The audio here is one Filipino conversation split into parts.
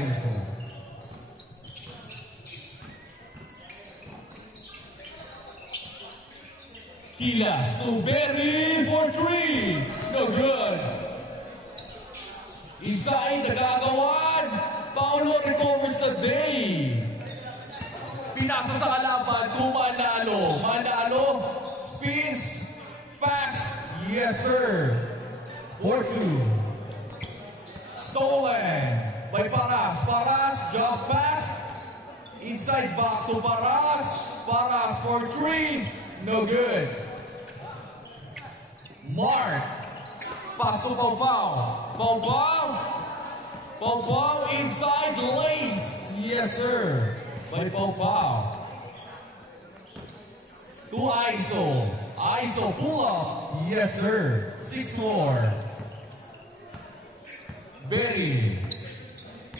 Aizo. Kilas to Berry for 3. No good. Inside, nagagawan. Paulo recovers the day. Pinasa sa kalaban to Manalo. Manalo spins. Pass. Yes, sir. 4-2. Stolen by Paras. Paras, jump pass. Inside, back to Paras. Paras for 3. No good. Mark. Pass to Paupau. Paupau. Paupau inside lace. Yes, sir. By Paupau. To Aizo. Aizo pull up. Yes, sir. 6-4. Berry.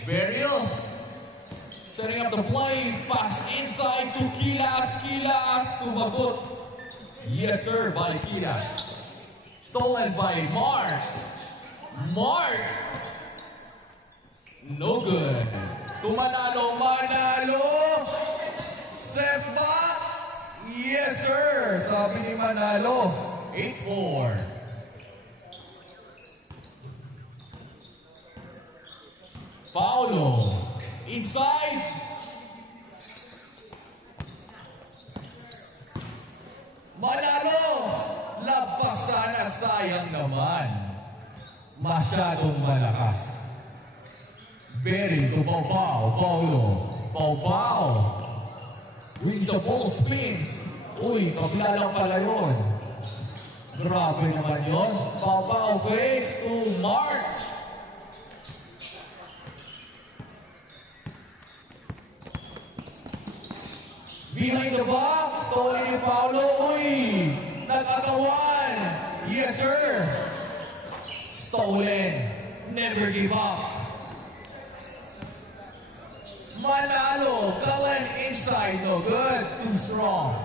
Beryl. Setting up the play. Pass inside to Kilas. Kilas. Sumabot. Yes, sir. By Kilas. Stolen by Mark. Mark. No good. To Manalo. Manalo. Step back. Yes, sir. Sabi ni Manalo. 8-4. Paulo. Inside. Manalo. Labas sana. Sayang naman. Masyadong malakas. Berry to Paupau. Paulo. Paupau. Wins the ball spins. Uy, kabila lang pala yun. Grabe naman yun. Paupau fakes to March. Behind the box, stolen ni Paulo. Uy, nag-agawan. Yes, sir. Stolen. Never give up. Manalo, Cullen inside, no good, too strong.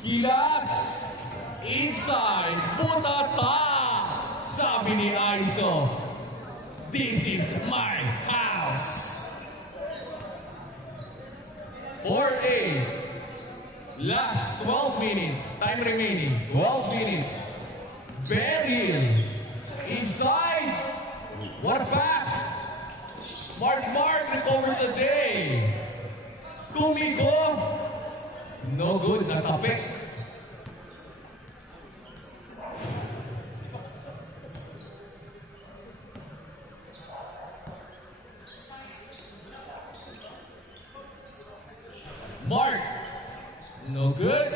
Kilas, inside, Butata. Sabi ni Aizo, this is my house. 4-8. Last 12 minutes. Time remaining. 12 minutes. Beryl. Inside. What a pass. Mark recovers the day. Kumiko. No good. Natapik. Mark. No good.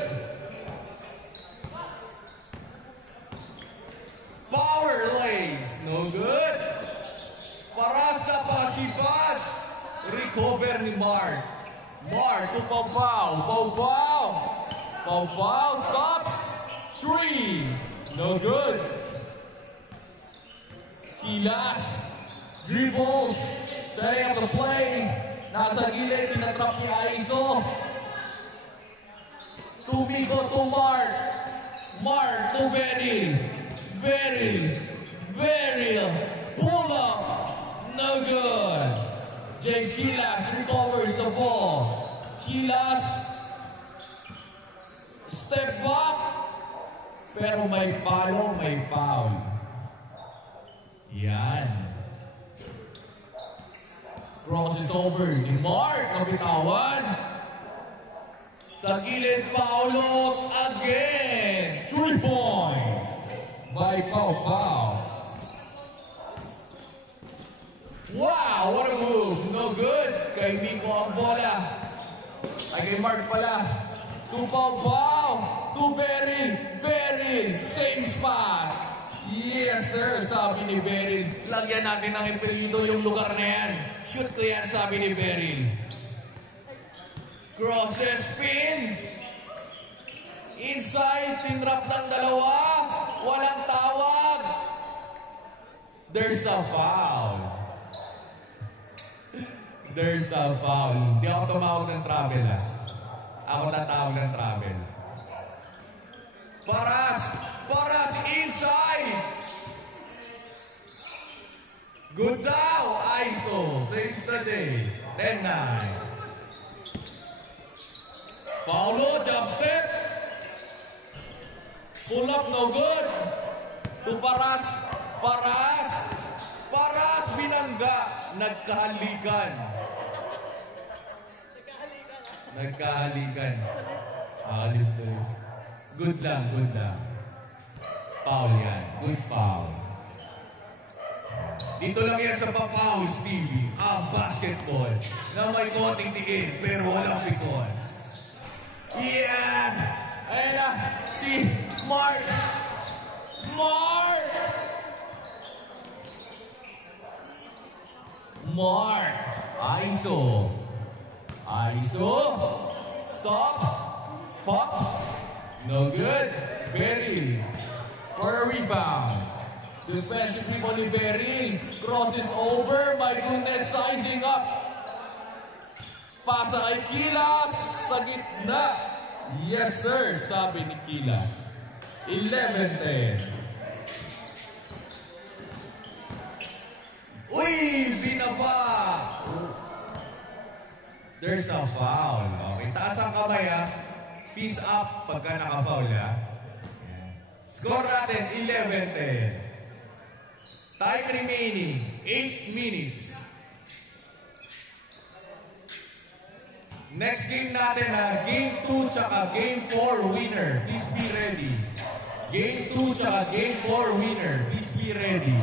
Power lays. No good. Parasta pasifat. Recover ni Mark. Mark to Paupau. Paupau. Paupau stops. 3. No good. Kilas. Dribbles. Setting up the play. Nasa gilid. Pinatrap ni Aizo. Tumigo to Mark. Mark to Berry. Berry. Pull up. No good. Jay Kilas recovers the ball. Kilas. Step back. Pero may palo, may foul. Yan. Crosses over ni Mark. Nabitawan. Sa gilid, Paulo again. 3 points by Paupau. Wow, what a move. No good. Kay Miko ang bola. Ay kay Mark pala. To Paupau. To Beryl. Same spot. Yes, sir. Sabi ni Beryl. Lagyan natin ng impelido yung lugar na yan. Shoot ko yan, sabi ni Beryl. Crosses spin. Inside, tinrap ng dalawa. Walang tawag. There's a foul. There's a foul. Hindi ako tumawag ng travel, ha. Ako tatawag ng travel. Paras inside. Good daw, ISO. Saves the day. 10-9. Paulo, jump step. Pull up, no good. To Paras. Paras, binangga. Nagkahalikan. Alis. Good lang. Foul yan. Good foul. Dito lang yan sa Papaw, Stevie. Basketball. Na may konting tiin, pero walang pikon. Yeah! Ayan na, si Mark! ISO. Stops. Pops. No good. Beryl. For a rebound. Defensive people ni Beryl. Crosses over. My goodness, sizing up. Pasa kay Kilas. Sa gitna. Yes, sir, sabi ni Kilas. 11-10. Uy, binaba. There's a foul. Okay, taas ang kamay ha. Fist up pagka naka-foul ha. Score natin, 11-10. Time remaining, 8 minutes. Next game natin ha, Game 2 tsaka Game 4 winner. Please be ready. Game 2 tsaka Game 4 winner. Please be ready.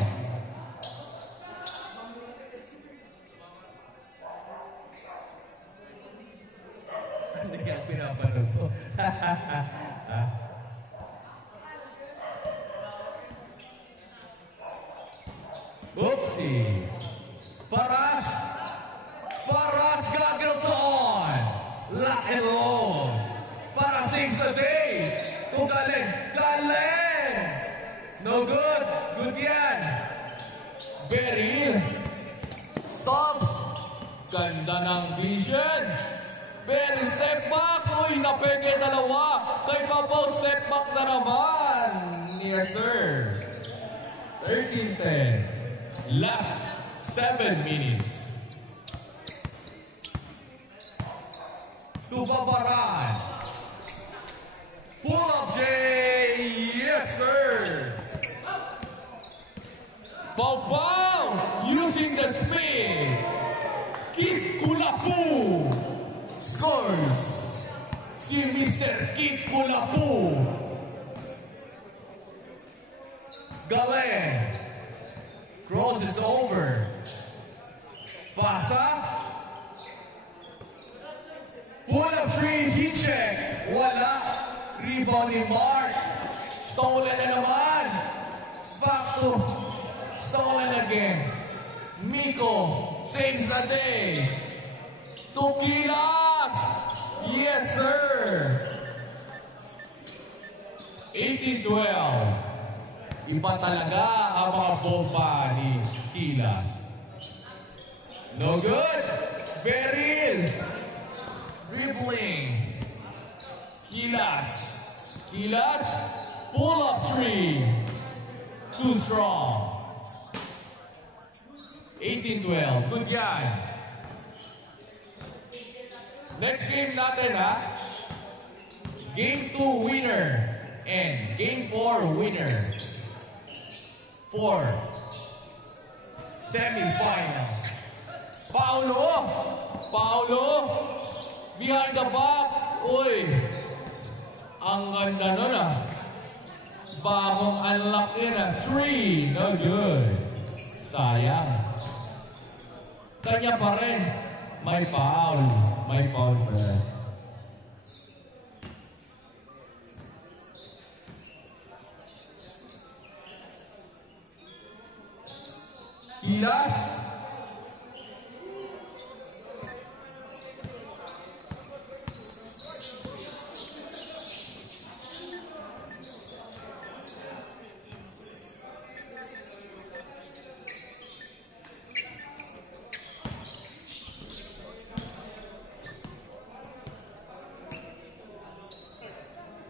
Ano yung pinapanood ko? Oopsie. Paras goggles on. Lock and roll. Paras saves the day. Kung Galen. No good. Good yan. Beryl. Stops. Ganda ng vision. Beryl step back. Uy, napeke dalawa. Kay Papaw step back na naman. Yes, sir. 13-10. Last 7 minutes. To Babaran. Pull up, Jay. Yes, sir. Papaw using the spin. Kit Kulapu scores. Si Mr. Kit Kulapu. Galen. Crosses over. Pasa. Pull up three, heat check. Wala. Rebound ni Mark. Stolen na naman. Back to stolen again. Miko saves the day. Tukilas. Yes, sir. 18-12. Iba talaga ang mga bomba ni Kilas. No good. Beryl. Dribbling. Kilas. Pull up three. Too strong. 18-12. Good yan. Next game natin ha. Game 2 winner and Game 4 winner. For semifinals. Paulo behind the back. Uy, ang ganda nun ah. Bagong unlock yun ah. 3, no good. Sayang. Kanya pa rin. May foul pa rin. Kilas.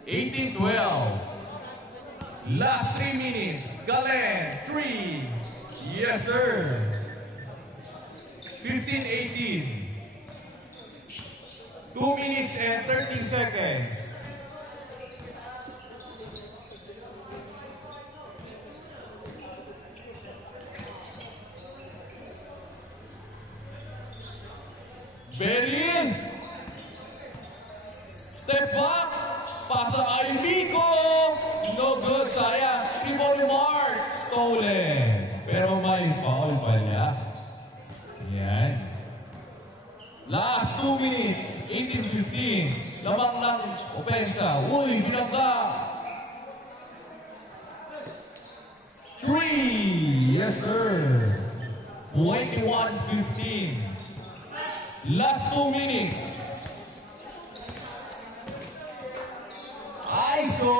$18-12. Last 3 minutes. Galen, 3. Yes, sir. 15-18. 2 minutes and 30 seconds. Beryl. Step back. Pasa ay Miko. No good, sayang. Skip mark. Stolen. Pero may foul pala. Yan. Last 2 minutes. 18-15. Lamang ng opensa. Uy, binangga. 3. Yes, sir. 21-15. Last 2 minutes. ISO.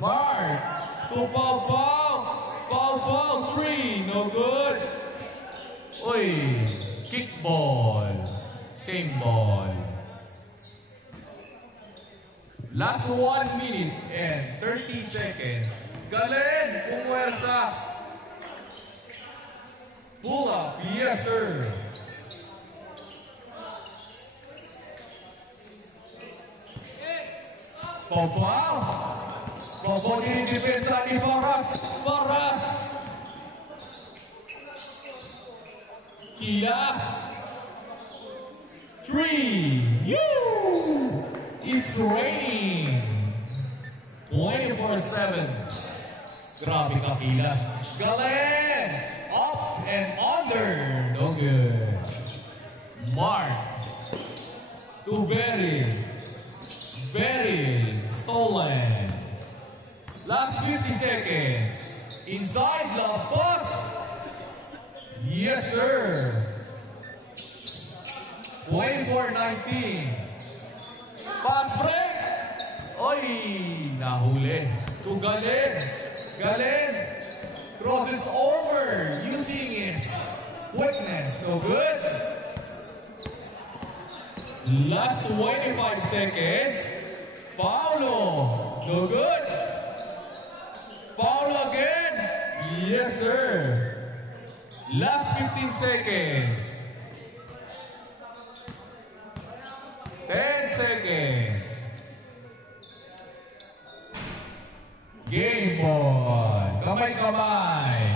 Mark. To Pau. 3. No good. Uy. Kick ball. Same ball. Last 1 minute and 30 seconds. Galen. Pumwersa. Pull up. Yes, sir. Pau di depensa ni Barras. Kilas. 3. It's raining. 24-7. Grabe ka, Kilas. Galen. Up and under. No good. Mark. To Beryl. Stolen. Last 50 seconds. Inside the bus. Yes, sir. 24-19. Pass break. Oy, nahuli. To Galen. Crosses over using his quickness. No good. Last 25 seconds. Paulo. No good. Paulo again. Yes, sir. Last 15 seconds. 10 seconds. Game ball. Kamay-kamay.